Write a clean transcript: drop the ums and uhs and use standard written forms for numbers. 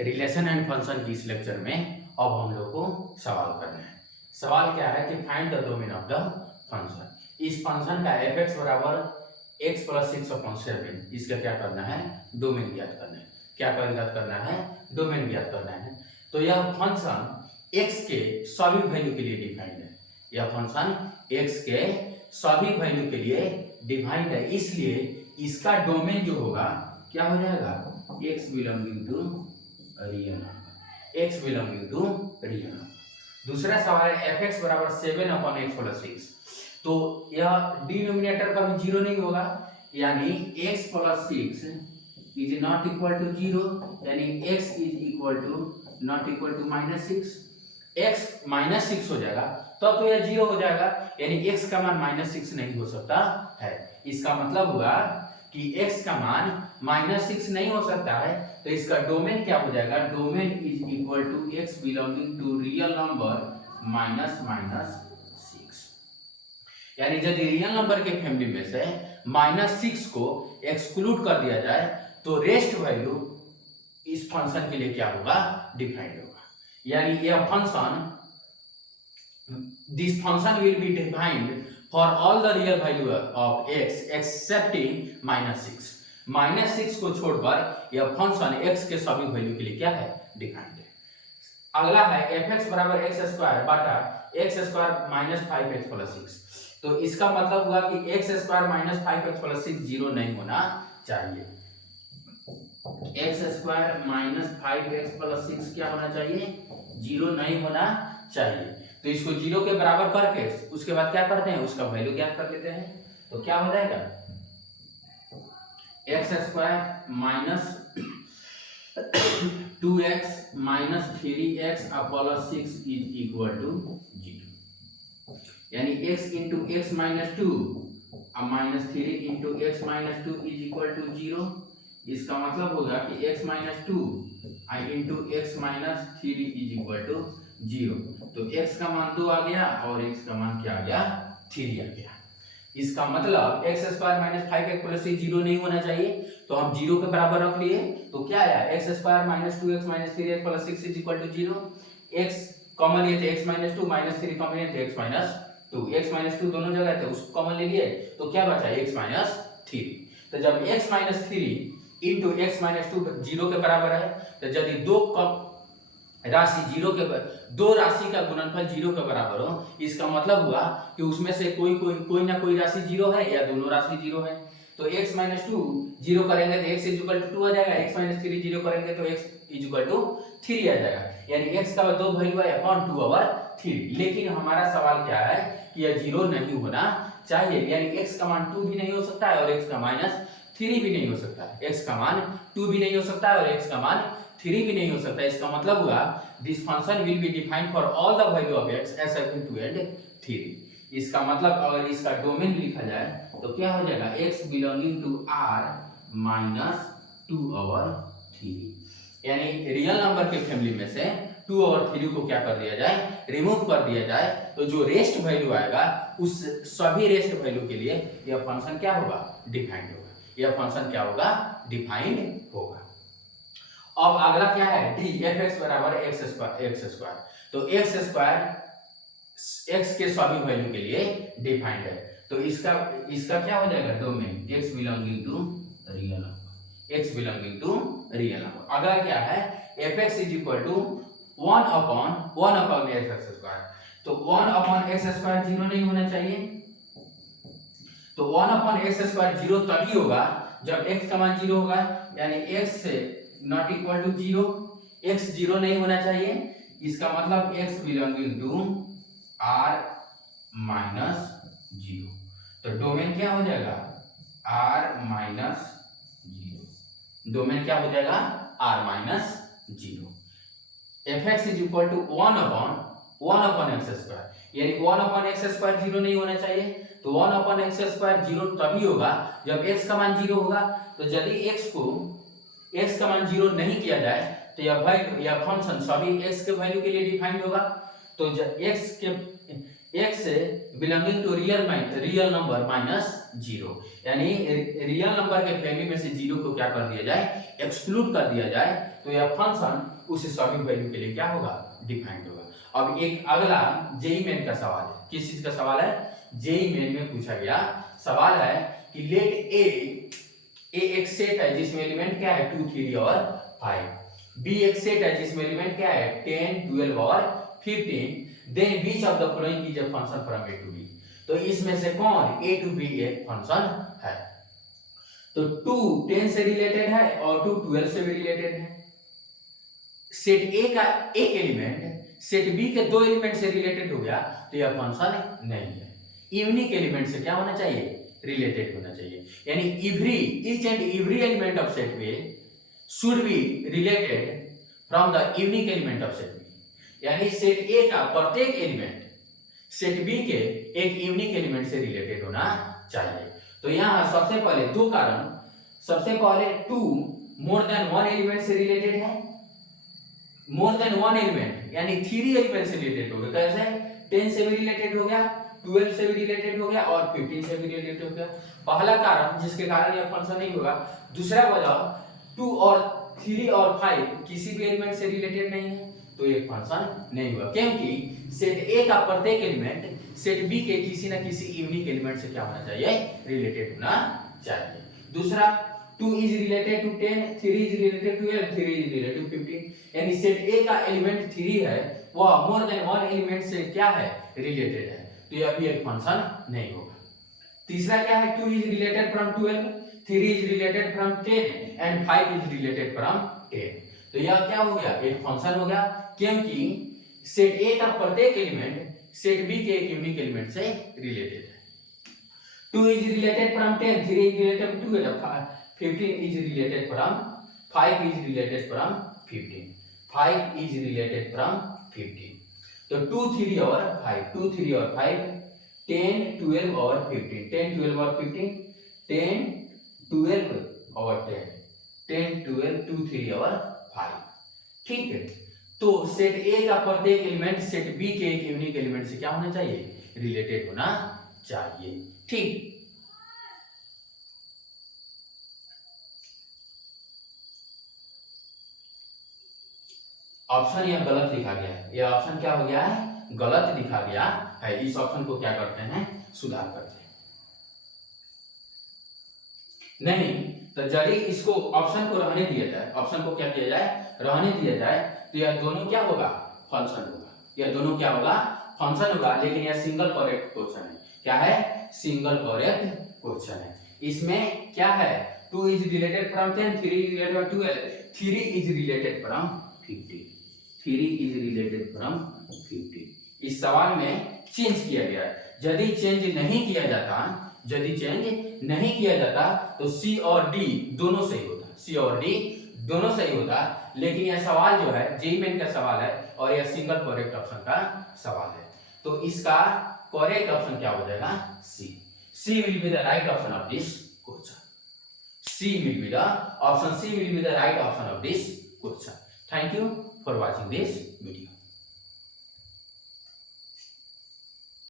Relation and function की इस lecture में अब हम लोग को सवाल करना है। सवाल क्या है कि find the domain of the function. इस फंक्शन का f(x) बराबर x + 6/7 इसका क्या करना है, डोमेन ज्ञात करना है। क्या ज्ञात करना है, डोमेन ज्ञात करना है। तो यह फंक्शन x के सभी वैल्यू के लिए डिफाइंड है। यह फंक्शन x के सभी वैल्यू के लिए डिफाइंड है, इसलिए इसका डोमेन जो होगा क्या हो जाएगा, x belonging to real, x belonging to real. दूसरा सवाल है f(x) बराबर 7/x + 6। तो यह डिनोमिनेटर का भी जीरो नहीं होगा, यानी x + 6 is not equal to zero, यानी x is equal to not equal to -6। x -6 हो जाएगा तब तो यह जीरो हो जाएगा, यानी x का मान -6 नहीं हो सकता है। इसका मतलब हुआ कि x का मान -6 नहीं हो सकता है, तो इसका डोमेन क्या हो जाएगा, domain is equal to x belonging to real number -6। यानी यदि रियल नंबर के फैमिली में से -6 को एक्सक्लूड कर दिया जाए तो रेस्ट वैल्यू इस फंक्शन के लिए क्या होगा, डिफाइंड होगा। यानी यह function, this function will be defined for all the real value of x excepting -6। -6 को छोड़कर यह फंक्शन x के सभी वैल्यू के लिए क्या है, डिफाइंड है। अगला है f(x) बराबर x² बटा x² -5x + 6। तो इसका मतलब हुआ कि x² -5x + 6 जीरो नहीं होना चाहिए। x² -5x + 6 क्या होना चाहिए, जीरो नहीं होना चाहिए। तो इसको जीरो के बराबर करके उसके बाद क्या करते हैं, उसका वैल्यू ज्ञात कर लेते हैं। तो क्या हो जाएगा, x² - 2x - 3x + 6 is equal to 0। यानी x × x - 2 -3 × x - 2 is equal to 0। इसका मतलब होगा कि x - 2 × x - 3 is equal to 0। तो x का मान 2 आ गया और x का मान क्या आ गया, 3 आ गया। इसका मतलब x² - 5x + 6 जीरो नहीं होना चाहिए, तो हम जीरो के बराबर रख लिए। तो क्या आया, x² - 2x - 3x + 6 is equal to 0। x common लिए थे, x - 2 -3 कॉमन लिए थे, x - 2 x - 2 दोनों जगह थे, उसको कॉमन ले लिए, तो क्या बचा, x - 3। तो जब x - 3 × x - 2 जीरो के बराबर है, तो यदि राशि जीरो के दो राशि का गुणनफल जीरो के बराबर हो, इसका मतलब हुआ कि उसमें से कोई ना कोई राशि जीरो है या दोनों राशि जीरो है। तो x - 2 जीरो करेंगे तो x = 2 आ जाएगा, x - 3 जीरो करेंगे तो x = 3 आ जाएगा। यानी x का दो वैल्यू है अपॉन 2/3। लेकिन हमारा सवाल क्या है कि यह जीरो नहीं होना चाहिए, यानी x का मान 2 भी नहीं हो सकता है और x का -3 भी नहीं हो सकता है। x का मान 2 भी नहीं हो सकता है और x का मान 3 भी नहीं हो सकता। इसका मतलब हुआ this function will be defined for all the value of x except 2 and 3। इसका मतलब अगर इसका डोमेन लिखा जाए तो क्या हो जाएगा, x बिलोंगिंग टू r -2/3। यानी रियल नंबर के फैमिली में से 2/3 को क्या कर दिया जाए, रिमूव कर दिया जाए, तो जो रेस्ट वैल्यू आएगा उस सभी रेस्ट वैल्यू के लिए यह फंक्शन क्या होगा, डिफाइंड होगा। यह फंक्शन क्या होगा, डिफाइंड होगा। अब अगला क्या है, d f(x) बराबर x²। तो x² x के सभी वैल्यू के लिए डिफाइंड है, तो इसका क्या हो जाएगा, domain x belonging to real number, x belonging to real number. अगला क्या है, f(x) = 1/x²। तो 1/x² जीरो नहीं होना चाहिए। तो 1/x² जीरो तभी होगा जब x का मान जीरो होगा, यानी x से not equal to 0, x zero नहीं होना चाहिए। इसका मतलब x बिलोंगिंग टू r -0। तो डोमेन क्या हो जाएगा, r -0। डोमेन क्या हो जाएगा, r -0। f(x) = 1/x²। यानी 1/x² जीरो नहीं होना चाहिए। तो 1/x² जीरो तभी होगा जब x का मान जीरो होगा। तो यदि x का मान जीरो नहीं किया जाए तो यह फंक्शन सभी x के वैल्यू के लिए डिफाइंड होगा। तो x x belonging to real number minus 0, यानी रियल नंबर के फैमिली में से 0 को क्या कर दिया जाए, एक्सक्लूड कर दिया जाए, तो यह फंक्शन उस सभी वैल्यू के लिए क्या होगा, डिफाइंड होगा। अब एक अगला जेई मेन का सवाल है, किस चीज का सवाल है, जेई मेन में पूछा गया सवाल है कि लेट ए एक सेट है जिसमें एलिमेंट क्या है 2, 3 और 5, बी एक सेट है जिसमें एलिमेंट क्या है 10, 12 और 15, then which of the following is a function from A to B. तो इसमें से कौन ए टू बी एक फंक्शन है, तो 2 10 से रिलेटेड है और 2 12 से भी रिलेटेड है। सेट ए का एक एलिमेंट सेट बी के 2 एलिमेंट से रिलेटेड हो गया तो यह फंक्शन नहीं है। यूनिक एलिमेंट से क्या होना चाहिए, रिलेटेड होना चाहिए, यानी each and every element of set A should be related from the unique element of set B, यानी सेट ए का प्रत्येक एलिमेंट सेट बी के एक यूनिक एलिमेंट से रिलेटेड होना चाहिए। तो यहाँ सबसे पहले दो कारण, सबसे पहले 2 मोर देन 1 एलिमेंट से रिलेटेड है, मोर देन 1 एलिमेंट यानी 3 एलिमेंट से रिलेटेड हो गया, कैसे 10 से भी रिलेटेड हो गया, 12 से भी रिलेटेड हो गया और 15 से भी रिलेटेड हो गया। पहला कारण जिसके कारण यह फंक्शन नहीं होगा। दूसरा वजह 2 और 3 और 5 किसी भी एलिमेंट से रिलेटेड नहीं है तो ये फंक्शन नहीं होगा, क्योंकि सेट ए का प्रत्येक एलिमेंट सेट बी के किसी ना किसी यूनिक एलिमेंट से क्या होना चाहिए, रिलेटेड होना चाहिए। दूसरा 2 is related to 10, 3 is related to 12, 3 is related to 15, यानी सेट ए का एलिमेंट 3 है वह मोर देन 1 एलिमेंट से क्या है, रिलेटेड है, तो यह भी एक फंक्शन नहीं होगा। तीसरा क्या है 2 is related from 12, 3 is related from 10 and 5 is related from 10, तो यह क्या हो गया, एक फंक्शन हो गया, क्योंकि सेट ए का प्रत्येक एलिमेंट सेट बी के एक यूनिक एलिमेंट से रिलेटेड है। 2 is related from 10, 3 is related from 12, 15 is related from 5 is related from 15, 5 is related from 15, तो 2, 3 और 5, 2, 3 और 5, 10, 12 और 15, 10, 12 और 15, 10, 12 और 10, 10, 12, 2, 3 और 5, ठीक है। तो सेट ए का प्रत्येक एलिमेंट सेट बी के एक यूनिक एलिमेंट से क्या होना चाहिए, रिलेटेड होना चाहिए, ठीक। ऑप्शन यह गलत लिखा गया है, यह ऑप्शन क्या हो गया है, गलत लिखा गया है। इस ऑप्शन को क्या करते हैं, सुधार करते हैं। नहीं तो यदि इसको ऑप्शन को रहने दिया जाए, ऑप्शन को क्या किया जाए, रहने दिया जाए, तो यह दोनों क्या होगा, फंक्शन होगा, यह दोनों क्या होगा, फंक्शन होगा, लेकिन यह सिंगल करेक्ट क्वेश्चन है। क्या है, सिंगल करेक्ट क्वेश्चन है। इसमें क्या है 2 is related from 10, 3 is related from 12, 3 is related from 15, 3 is related from 15। इस सवाल में चेंज किया गया है, यदि चेंज नहीं किया जाता, यदि चेंज नहीं किया जाता तो सी और डी दोनों सही होता, सी और डी दोनों सही होता, लेकिन यह सवाल जो है जेईई मेन का सवाल है और यह सिंगल करेक्ट ऑप्शन का सवाल है, तो इसका करेक्ट ऑप्शन क्या हो जाएगा, C will be the right option of this question, C will be the option, C will be the right option of this question. Thank you for watching this video.